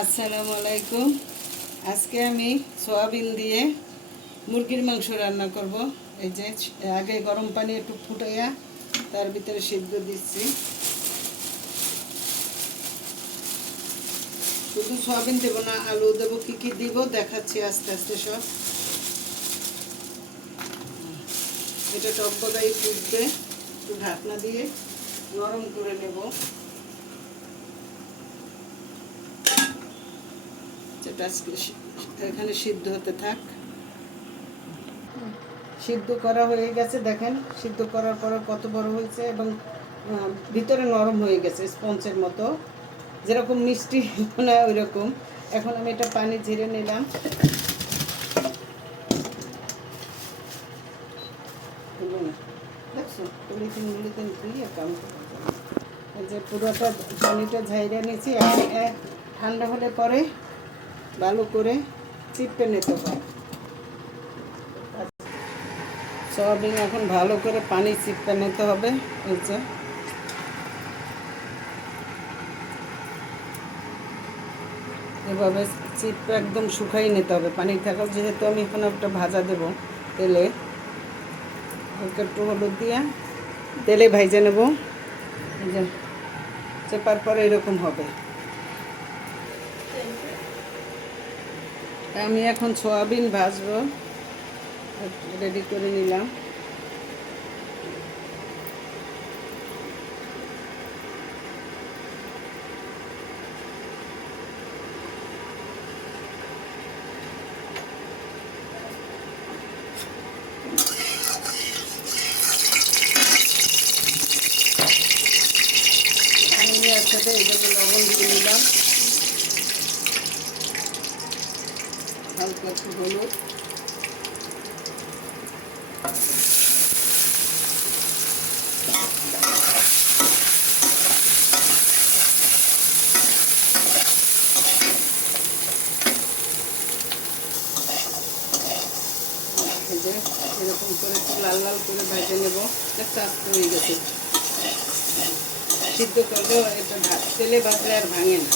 আসসালামু আলাইকুম। আজকে আমি সয়াবিন দিয়ে মুরগির মাংস রান্না করব। এই যে আগে গরম পানি একটু ফুটাইয়া তার ভিতরে সিদ্ধ দিচ্ছি। শুধু সয়াবিন দেবো না, আলু দেবো, কি কি দিব দেখাচ্ছি আস্তে আস্তে সব। এটা টকবগাই ফুটবে, একটু ঢাকনা দিয়ে নরম করে নেব। যেটা এখানে সিদ্ধ হতে থাক। সিদ্ধ করা হয়ে গেছে, দেখেন সিদ্ধ করার পরে কত বড় হয়েছে এবং ভিতরে নরম হয়ে গেছে, স্পঞ্জের মতো, যেরকম মিষ্টি না ওই রকম। এখন আমি এটা পানি ঝেড়ে নিলাম। দেখছো পলিথিন মলিথিন ধুয়ে কাম এই যে পুরোটা পানিটা ঝাইরে নিয়েছি। এখন ঠান্ডা হলে পরে ভালো করে চিপে নিতে হয়। সয়াবিন এখন ভালো করে পানি চিপে নিতে হবে। এই যে এভাবে চিপে একদম শুকাই নিতে হবে পানি থাকা। যেহেতু আমি এখন একটা ভাজা দেব তেলে, একটু হলুদ দিয়া তেলে ভাইজে নেব। এই যে চেপার পরে এরকম হবে। আমি এখন সয়াবিন ভাজবো, রেডি করে নিলাম। আমি একসাথে এই জন্য লবণ দিয়ে নিলাম, হালকা একটু হলুদ, এরকম করে একটু লাল লাল করে ভেজে নেব। একটা আস্তে হয়ে গেছে, সিদ্ধ করলেও এটা তেলে ভাজলে আর ভাঙে না।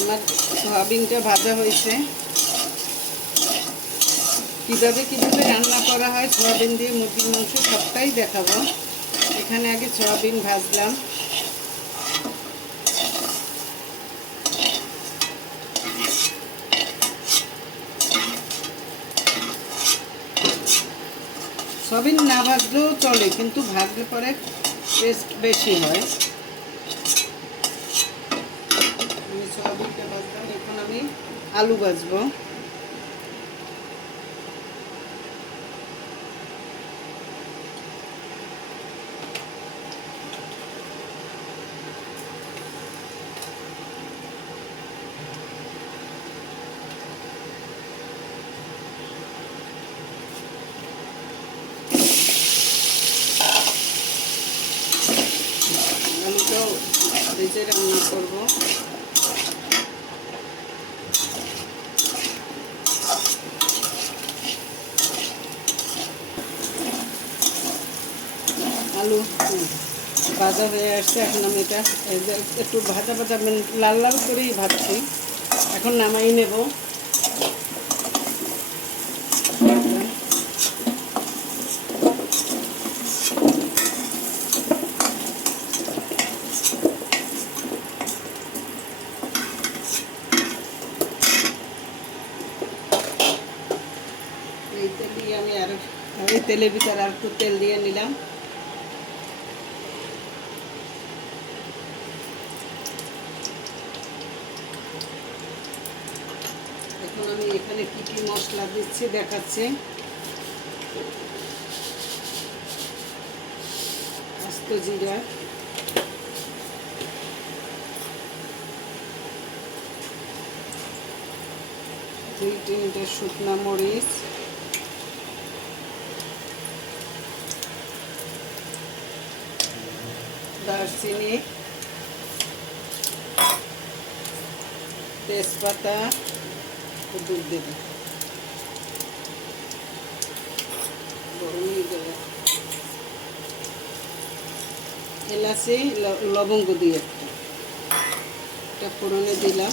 আমার সয়াবিনটা ভাজা হয়েছে। কীভাবে রান্না করা হয় সয়াবিন দিয়ে মুরগির মাংস সবটাই দেখাবো। এখানে আগে সয়াবিন ভাজলাম। সয়াবিন না ভাজলেও চলে, কিন্তু ভাজলে পরে টেস্ট বেশি হয়। আমি সয়াবিনটা ভাজলাম, এখন আমি আলু ভাজবো। আলুটাও ভেজে রান্না করবো। আলু ভাজা হয়ে আসছে। এখন আমি এটা একটু ভাজা ভাজা লাল লাল করেই ভাজছি। এখন নামাই নেব। এই তেল দিয়ে আমি এই তেলের ভিতরে আর একটু তেল দিয়ে নিলাম। এখন আমি এখানে কি কি মশলা দিচ্ছি দেখাচ্ছি। আস্ত জিরা, দুই তিনটে শুকনো মরিচ, দারচিনি, তেজপাতা, দুধ দেবে, গরমই দেবে। এলাচি লবঙ্গ দিয়ে এটা ফোড়নে দিলাম।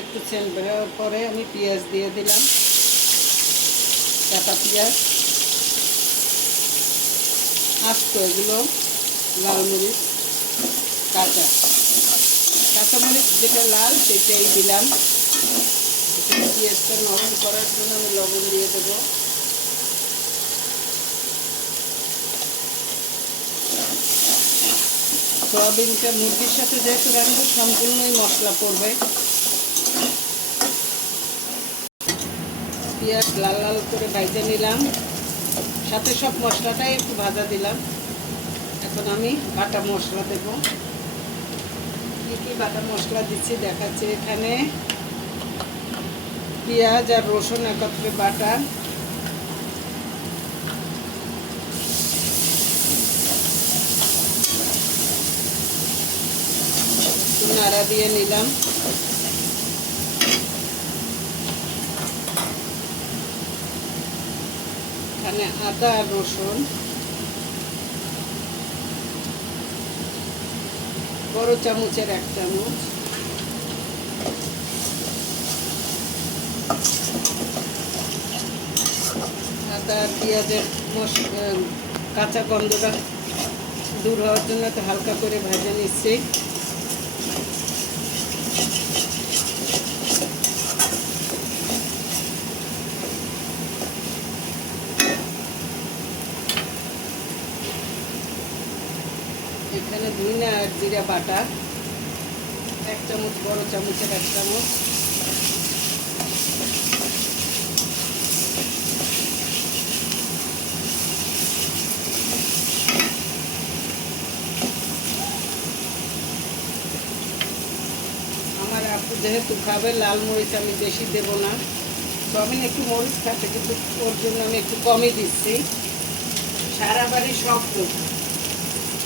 একটু চেন বেরোর পরে আমি পেঁয়াজ দিয়ে দিলাম, কাটা পেঁয়াজ, আস্ত এগুলো, লাল মরিচ কাঁচামরিচ যেটা লাল সেটাই দিলাম। পেঁয়াজটা নরম করার জন্য আমি লবণ দিয়ে দেবো। সয়াবিনটা মুরগির সাথে যেহেতু রান্না সম্পূর্ণই মশলা পড়বে। পেঁয়াজ লাল লাল করে ভাজা নিলাম, সাথে সব মশলাটাই একটু ভাজা দিলাম। এখন আমি বাটা মশলা দেব। কী কী বাটা মশলা দিচ্ছি দেখাচ্ছি। এখানে পেঁয়াজ আর রসুন একত্রে বাটা, নাড়া দিয়ে নিলাম। এখানে আদা আর রসুন, বড় চামচের 1 চামচ, আদা আর পেঁয়াজের কাঁচা গন্ধটা দূর হওয়ার জন্য তো হালকা করে ভেজে নিচ্ছি। এখানে ধনিয়া আর জিরা বাটা 1 চামচ, বড় চামচের 1 চামচ। আমার আপু যেহেতু খাবে, লাল মরিচ আমি বেশি দেব না। সয়াবিন একটু মরিচ খাচ্ছে, কিন্তু ওর জন্য আমি একটু কমই দিচ্ছি। সারা বাড়ি শব্দ,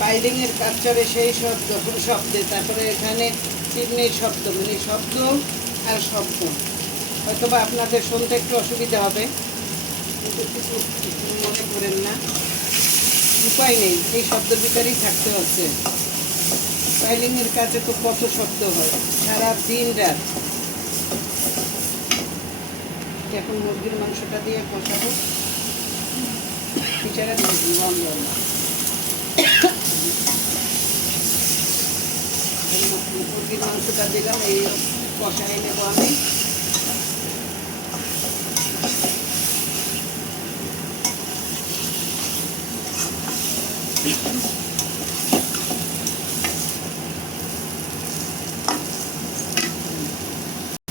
পাইলিংয়ের কাজ চলে সেই শব্দে, তারপরে এখানে চিমনির শব্দ, মানে শব্দ আর শব্দ। হয়তো বা আপনাদের শুনতে একটু অসুবিধা হবে, কিন্তু কিছু মনে করেন না, উপায় নেই, এই শব্দের ভিতরেই থাকতে হচ্ছে। পাইলিংয়ের কাজে তো কত শব্দ হয় সারা দিন রাত। এখন মুরগির মাংসটা দিয়ে কষাবো। পিছাড়া বন্ধ মুরগির মাংসটা দিলাম, এই কষাই নেব আমি।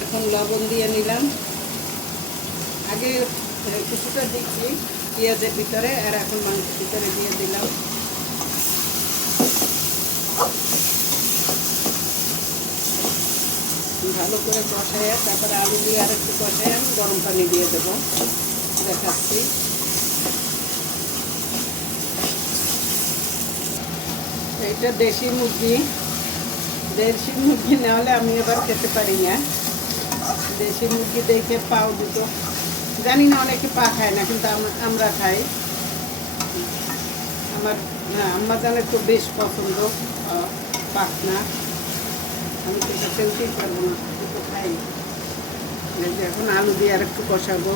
এখন লবণ দিয়ে নিলাম। আগে কিছুটা দিচ্ছি পেঁয়াজের ভিতরে, আর এখন মাংসের ভিতরে দিয়ে দিলাম। ভালো করে কষাইয়া তারপরে আলু দিয়ে আর একটু কষাইয়া আমি গরম পানি দিয়ে দেবো, দেখাচ্ছি। এইটা দেশি মুরগি না হলে আমি এবার খেতে পারি না। দেশি মুরগি দেখে পাও দুটো, জানি না অনেকে পা খায় না, কিন্তু আমরা খাই। আমার আম্মা জানের তো বেশ পছন্দ পাখনা, আমি তো এটা ফেলতেই পারবো না, তো খাই। এখন আলু দিয়ে আর একটু কষাবো।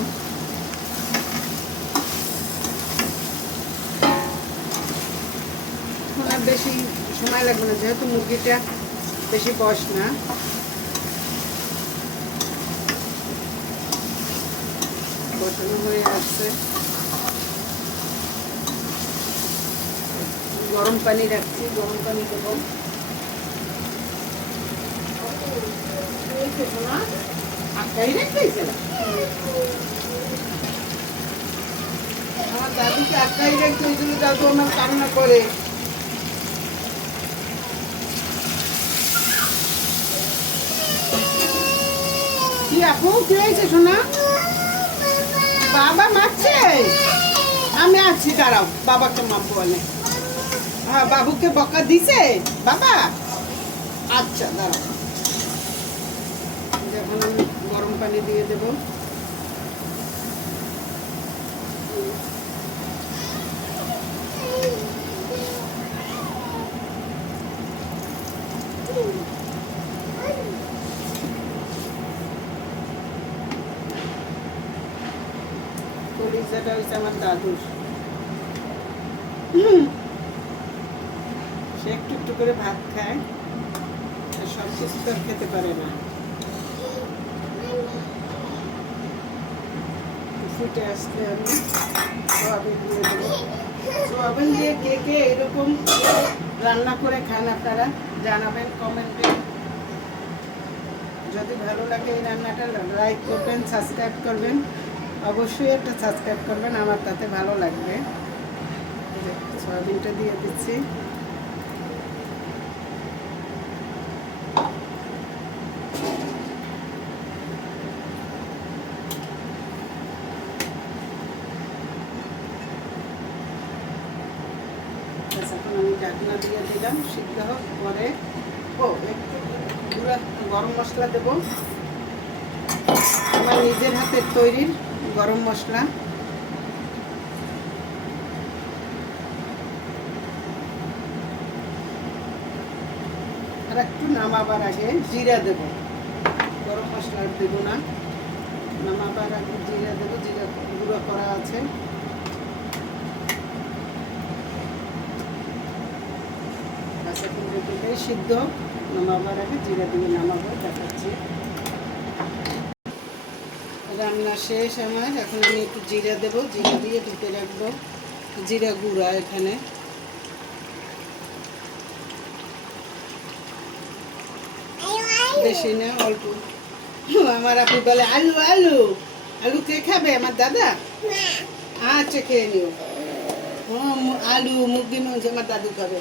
এখন আর বেশি সময় লাগবে না, যেহেতু মুরগিটা বেশি বয়স না। কষানো হয়ে আসছে। গরম পানি রাখছি, গরম পানি দেবো। আমার দাদুকে আটকাই রাখতে হয়েছিল, দাদু আমার কান্না করে। কি আপু, কি হয়েছে সোনা? বাবা মারছে? আমি আছি, দাঁড়াও, বাবাকে মাপবো বলে। হ্যাঁ, বাবুকে বকা দিছে বাবা? আচ্ছা দাঁড়াও। এখন আমি গরম পানি দিয়ে দেব। কলিজাটা হয়েছে আমার দাদুর। সে একটু একটু করে ভাত খায়, আর সব কিছু তো আর খেতে পারে না। ফুটে আসলে আমি সোয়াবিন দিয়ে দেবো। সোয়াবিন দিয়ে কে কে এরকম রান্না করে খান আপনারা জানাবেন কমেন্টে। যদি ভালো লাগে এই রান্নাটা লাইক করবেন, সাবস্ক্রাইব করবেন, অবশ্যই একটা সাবস্ক্রাইব করবেন, আমার তাতে ভালো লাগবে। সয়াবিনটা দিয়ে দিচ্ছি। এখন আমি ঢাকনা দিয়ে দিলাম, সিদ্ধ হোক। পরে একটু গুঁড়া গরম মশলা দেবো, আমার নিজের হাতের তৈরির গরম মশলা। আর একটু নামাবার আগে জিরা দেব, গরম মশলা দেব না, নামাবার আগে জিরা দেবো, জিরা গুঁড়ো করা আছে। সিদ্ধ নামাবার আগে জিরা দিয়ে নামাবো, দেখাচ্ছি। রান্না শেষ আমার। এখন আমি একটু জিরা দেবো, জিরা দিয়ে ঢেকে রাখবো। জিরা গুঁড়া এখানে বেশি না, অল্প। আমার আপু বলে আলু আলু আলু কে খাবে? আমার দাদা। আচ্ছা খেয়ে নিও। আলু মুরগি মাংস আমার দাদু খাবে।